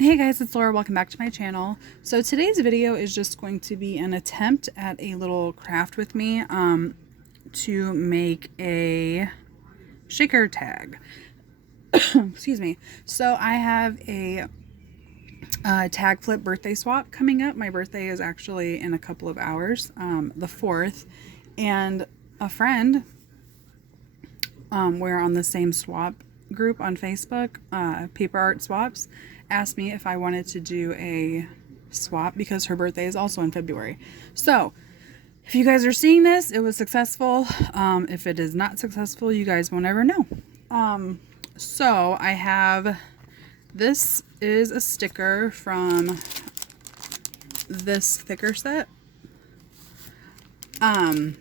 Hey guys, it's Laura. Welcome back to my channel. So today's video is just going to be an attempt at a little craft with me to make a shaker tag. Excuse me. So I have a tag flip birthday swap coming up. My birthday is actually in a couple of hours, the 4th, and a friend, we're on the same swap group on Facebook, Paper Art Swaps, asked me if I wanted to do a swap because her birthday is also in February. So if you guys are seeing this, it was successful. If it is not successful, you guys won't ever know. So I have, this is a sticker from this thicker set. And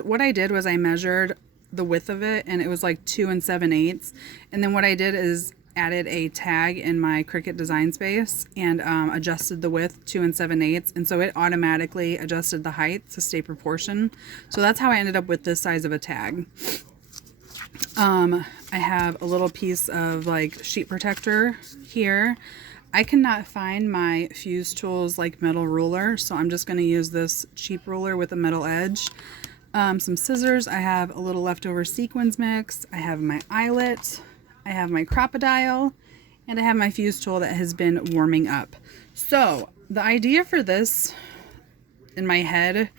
what I did was I measured the width of it, and it was like 2 7/8. And then what I did is added a tag in my Cricut design space and adjusted the width 2 7/8. And so it automatically adjusted the height to stay proportion. So that's how I ended up with this size of a tag. I have a little piece of like sheet protector here. I cannot find my Fuse Tools like metal ruler, so I'm just going to use this cheap ruler with a metal edge. Some scissors. I have a little leftover sequins mix. I have my eyelet. I have my Crop-A-Dile, and I have my fuse tool that has been warming up. So the idea for this in my head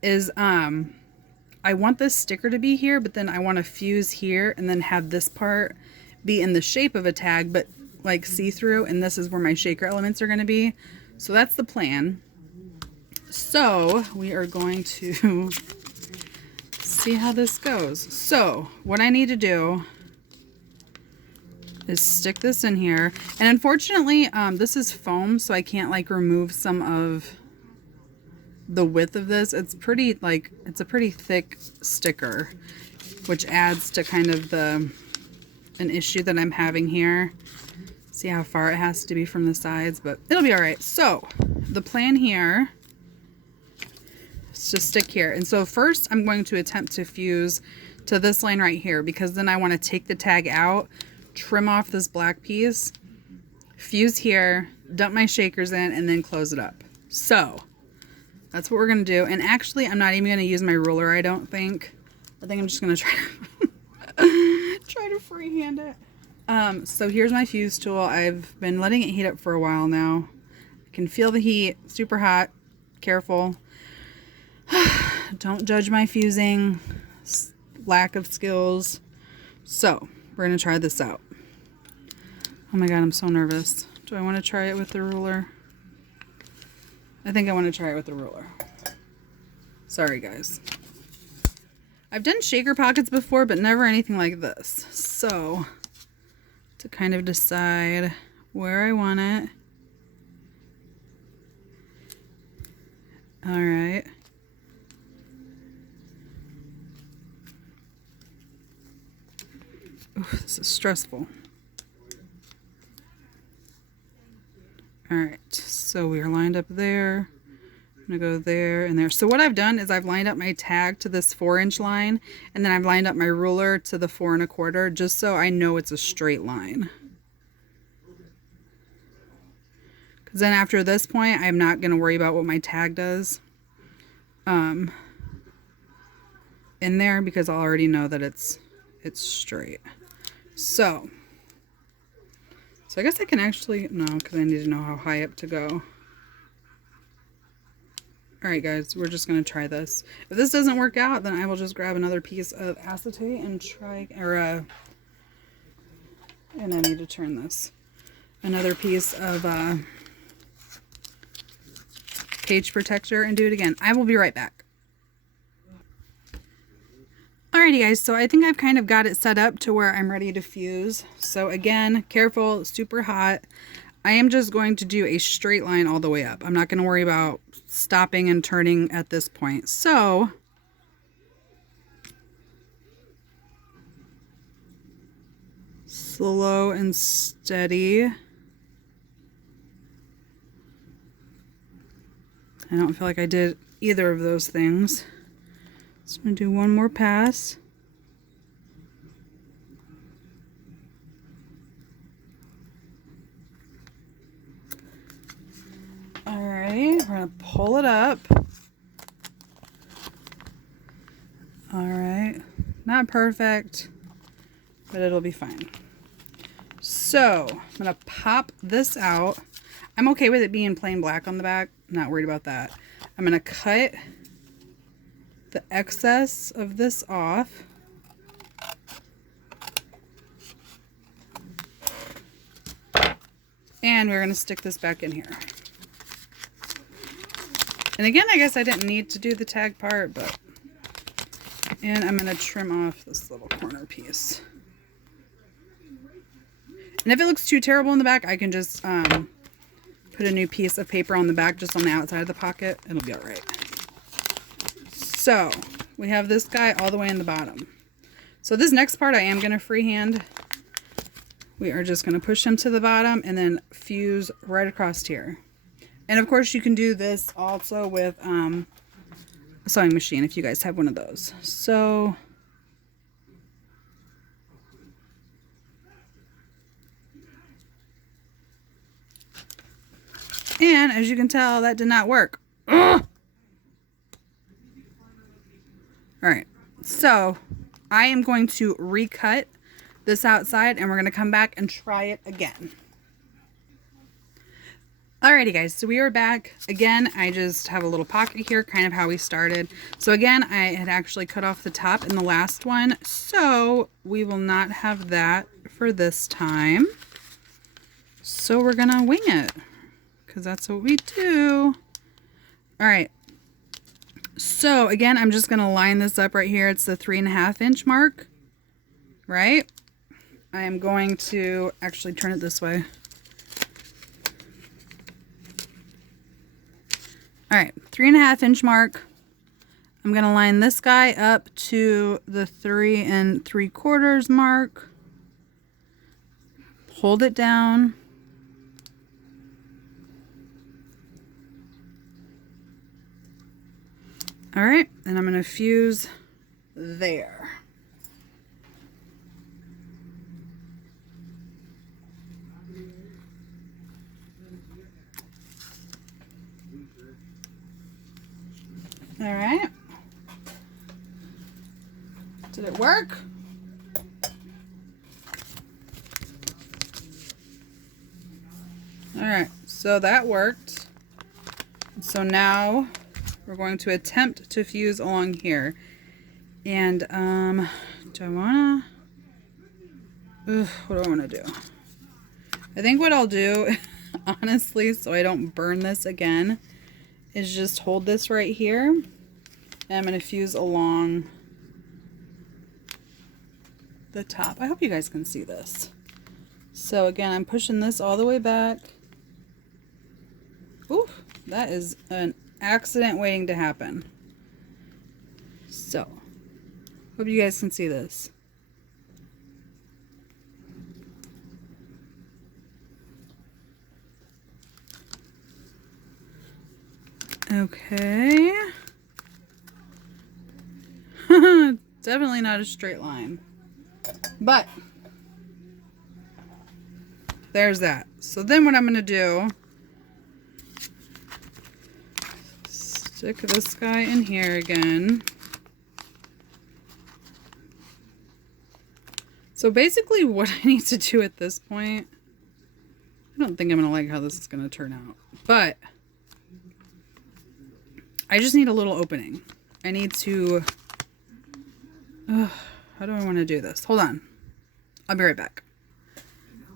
is I want this sticker to be here, but then I want to fuse here and then have this part be in the shape of a tag, but like see-through, and this is where my shaker elements are going to be. So that's the plan. So we are going to see how this goes. So what I need to do is stick this in here, and unfortunately this is foam, so I can't like remove some of the width of this. It's pretty, like, it's a pretty thick sticker, which adds to kind of an issue that I'm having here. See how far it has to be from the sides, but it'll be all right. So the plan here is to stick here, and so first I'm going to attempt to fuse to this line right here, because then I want to take the tag out, trim off this black piece, fuse here, dump my shakers in, and then close it up. So that's what we're going to do. And actually, I'm not even going to use my ruler, I don't think. I think I'm just going to try to freehand it. So here's my fuse tool. I've been letting it heat up for a while now. I can feel the heat. Super hot. Careful. Don't judge my fusing lack of skills. So we're going to try this out. Oh my god, I'm so nervous. Do I want to try it with the ruler? I think I want to try it with the ruler. Sorry, guys. I've done shaker pockets before, but never anything like this. So, to kind of decide where I want it. Alright. This is stressful. Alright, so we are lined up there. I'm going to go there and there. So what I've done is I've lined up my tag to this 4-inch line, and then I've lined up my ruler to the 4 1/4, just so I know it's a straight line. Because then after this point, I'm not going to worry about what my tag does in there, because I'll already know that it's straight. So I guess I can actually, no, because I need to know how high up to go. Alright guys, we're just going to try this. If this doesn't work out, then I will just grab another piece of acetate and try, and I need to turn this. Another piece of page protector and do it again. I will be right back. Alrighty guys, so I think I've kind of got it set up to where I'm ready to fuse. So again, careful, super hot. I am just going to do a straight line all the way up. I'm not going to worry about stopping and turning at this point. So slow and steady. I don't feel like I did either of those things. Just going to do one more pass. going to pull it up. All right. Not perfect, but it'll be fine. So I'm going to pop this out. I'm okay with it being plain black on the back. Not worried about that. I'm going to cut the excess of this off. And we're going to stick this back in here. And again, I guess I didn't need to do the tag part, but... And I'm going to trim off this little corner piece. And if it looks too terrible in the back, I can just put a new piece of paper on the back, just on the outside of the pocket. It'll be all right. So we have this guy all the way in the bottom. So this next part I am going to freehand. We are just going to push him to the bottom and then fuse right across here. And of course you can do this also with a sewing machine if you guys have one of those. So and as you can tell, that did not work. Ugh! All right, so I am going to recut this outside and we're going to come back and try it again. Alrighty guys, so we are back again. I just have a little pocket here, kind of how we started. So again, I had actually cut off the top in the last one, so we will not have that for this time. So we're gonna wing it, because that's what we do. Alright, so again, I'm just gonna line this up right here. It's the 3.5 inch mark, right? I am going to actually turn it this way. All right, 3.5 inch mark. I'm gonna line this guy up to the 3 3/4 mark. Hold it down. All right, and I'm gonna fuse there. All right. Did it work? All right, so that worked. So now we're going to attempt to fuse along here. And do I wanna, what do I wanna do? I think what I'll do, honestly, so I don't burn this again, is just hold this right here, and I'm going to fuse along the top. I hope you guys can see this. So again, I'm pushing this all the way back. Ooh, that is an accident waiting to happen. So, hope you guys can see this. Okay. Definitely not a straight line. But there's that. So then what I'm going to do, stick this guy in here again. So basically what I need to do at this point, I don't think I'm going to like how this is going to turn out, but I just need a little opening. I need to, how do I want to do this? Hold on. I'll be right back.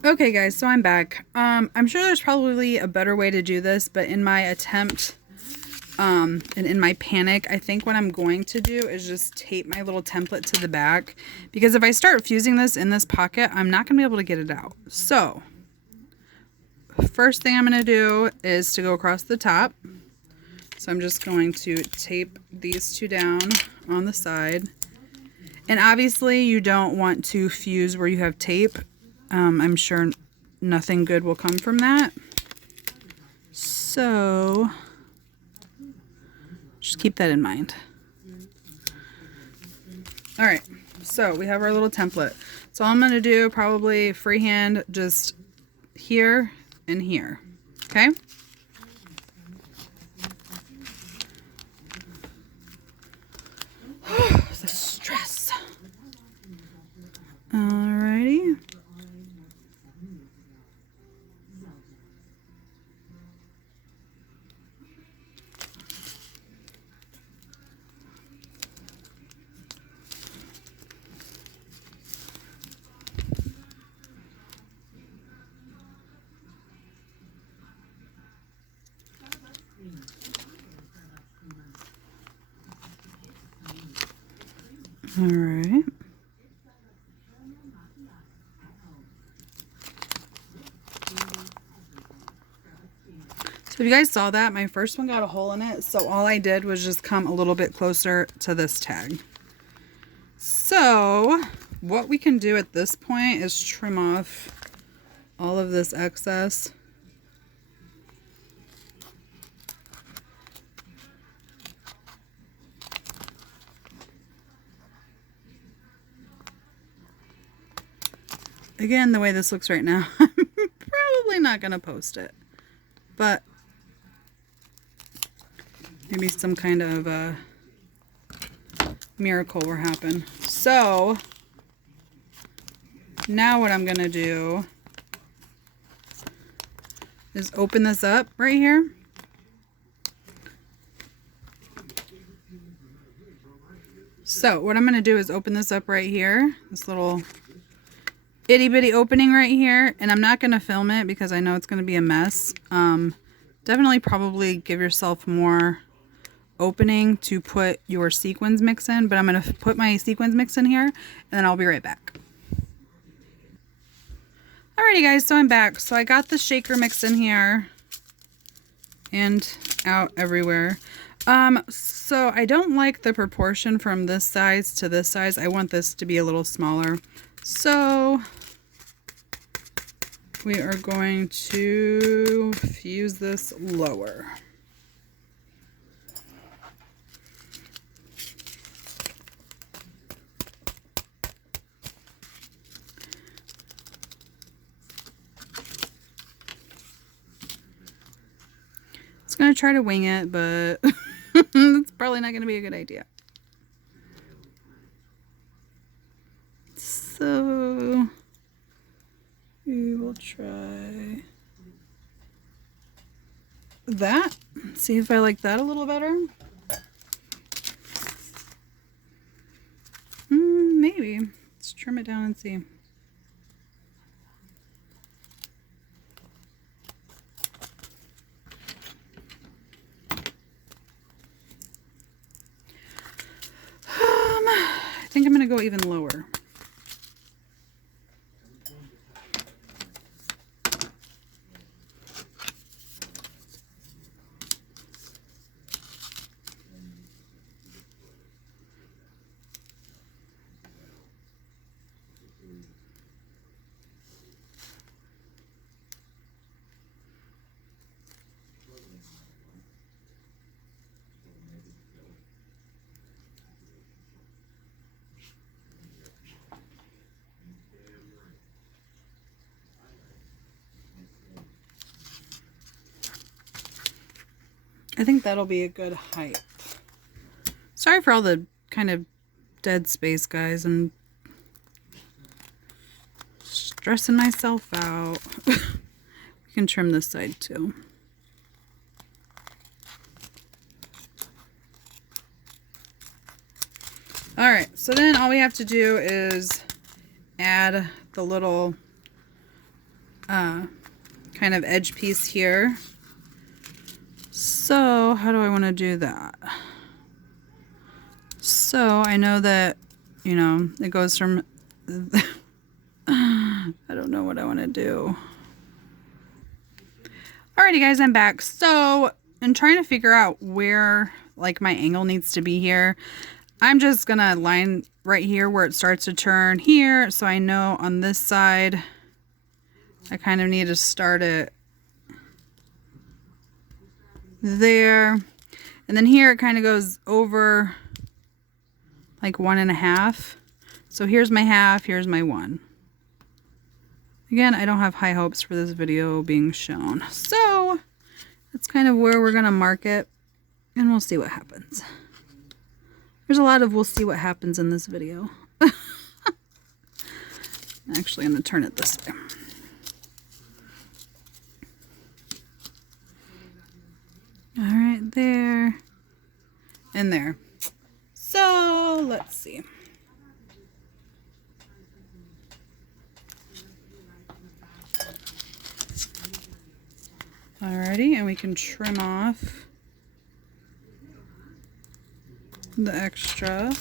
Okay guys, so I'm back. I'm sure there's probably a better way to do this, but in my attempt, and in my panic, I think what I'm going to do is just tape my little template to the back, because if I start fusing this in this pocket, I'm not going to be able to get it out. So, first thing I'm going to do is to go across the top. So I'm just going to tape these two down on the side. And obviously you don't want to fuse where you have tape. I'm sure nothing good will come from that. So just keep that in mind. All right, so we have our little template. So I'm going to do probably freehand just here and here. Okay. The stress. Alrighty. All right. So if you guys saw that, my first one got a hole in it. So all I did was just come a little bit closer to this tag. So what we can do at this point is trim off all of this excess. Again, the way this looks right now, I'm probably not going to post it. But maybe some kind of a miracle will happen. So now what I'm going to do is open this up right here. So what I'm going to do is open this up right here, this little itty bitty opening right here, and I'm not going to film it because I know it's going to be a mess. Definitely probably give yourself more opening to put your sequins mix in, but I'm going to put my sequins mix in here and then I'll be right back. Alrighty guys, so I'm back. So I got the shaker mix in here and out everywhere. So I don't like the proportion from this size to this size. I want this to be a little smaller. So we are going to fuse this lower. It's going to try to wing it, but it's probably not going to be a good idea. So we will try that. See if I like that a little better. Maybe. Let's trim it down and see. I think I'm going to go even lower. I think that'll be a good height. Sorry for all the kind of dead space, guys. I'm stressing myself out. We can trim this side too. Alright, so then all we have to do is add the little kind of edge piece here. So how do I want to do that? So I know that, you know, it goes from I don't know what I want to do. Alrighty guys, I'm back. So I'm trying to figure out where like my angle needs to be here. I'm just gonna line right here where it starts to turn here, so I know on this side I kind of need to start it there, and then here it kind of goes over like 1.5. So here's my half, here's my 1. Again, I don't have high hopes for this video being shown, so that's kind of where we're gonna mark it, and we'll see what happens. There's a lot of we'll see what happens in this video. Actually, I'm going to turn it this way. All right, there and there. So let's see. Alrighty, and we can trim off the extra.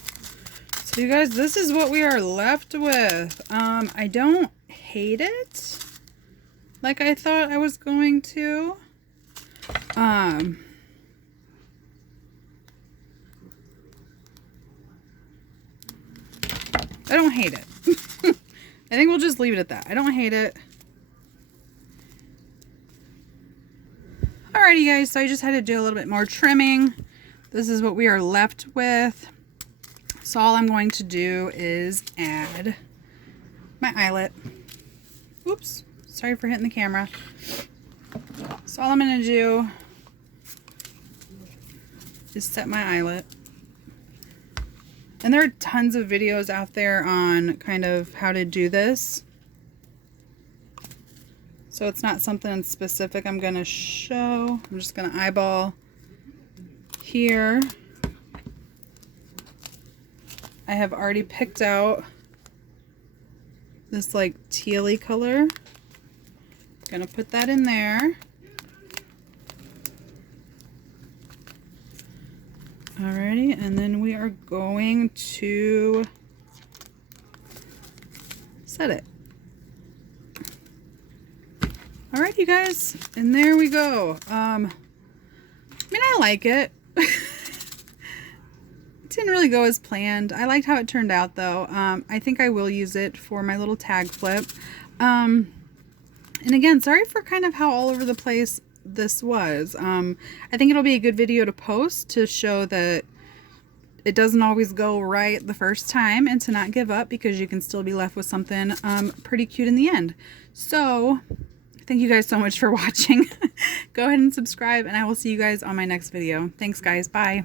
So you guys, this is what we are left with. I don't hate it like I thought I was going to. I don't hate it. I think we'll just leave it at that. I don't hate it. Alrighty guys, so I just had to do a little bit more trimming. This is what we are left with. So all I'm going to do is add my eyelet. Oops, sorry for hitting the camera. So all I'm going to do is set my eyelet. And there are tons of videos out there on kind of how to do this. So it's not something specific I'm going to show. I'm just going to eyeball here. I have already picked out this like tealy color. Gonna put that in there. Alrighty, and then we are going to set it. Alright, you guys, and there we go. I mean, I like it. Didn't really go as planned. I liked how it turned out though. I think I will use it for my little tag flip. And again, sorry for kind of how all over the place this was. I think it'll be a good video to post to show that it doesn't always go right the first time and to not give up, because you can still be left with something pretty cute in the end. So thank you guys so much for watching. Go ahead and subscribe, and I will see you guys on my next video. Thanks guys. Bye.